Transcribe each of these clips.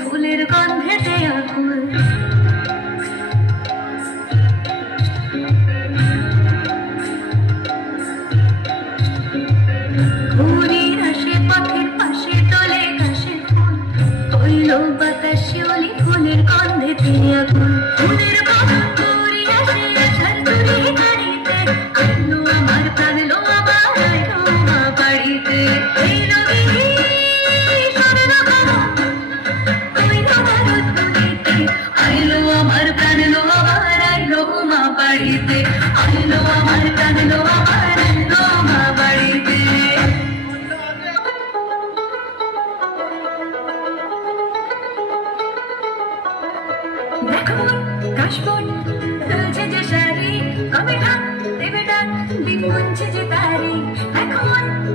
ফুলের গন্ধেতে আকুল। ঘুরির আসে পথের পাশে তোলে কাশের ফুল, তৈল বাতাস শিউলি ফুলের গন্ধেতে আকুল। ফুলের বাগান ঘুরি আসে আশার তুলি গাড়িতে, আইলো আমার প্রাণ লো আমার আইলো মা বাড়িতে। এই নবীনী স্বর্ণ কানন কইলো ভারত ভুলিতে, আইলো আমার প্রাণ লো আমার আইলো মা বাড়িতে, আইলো আমার প্রাণ লো আমার আইলো মা বাড়িতে। দেখো কাশবন দুলছে যে শাড়ি, কবে ঢাক দেবে ডাক দিন গুনছে যে তারি। দেখো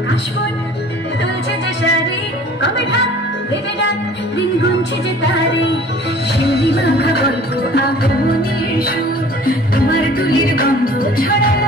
কাশবন দুলছে যে শাড়ি, কবে ঢাক দেবে ডাক দিন গুনছে যে তারি। শিউলি মাখা গল্প আগমনের সুর, তোমার তুলির গন্ধ ছড়ায়